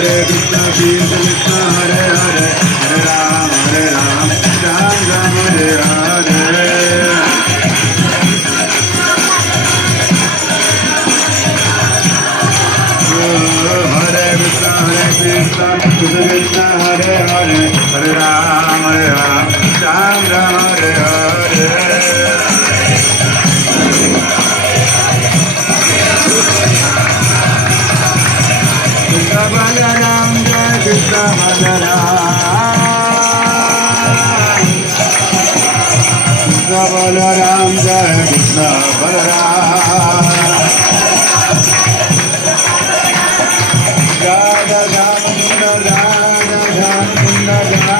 Hare Krishna Krishna Krishna Hare Hare Hare Ram Ram Ram Hare Hare Hare Krishna Krishna Krishna Hare Hare Hare Ram Ram Ram Hare Hare Krishna Balaram Jai Krishna Balaram Krishna Balaram Jai Krishna Balaram Radha Kunda Radha Kunda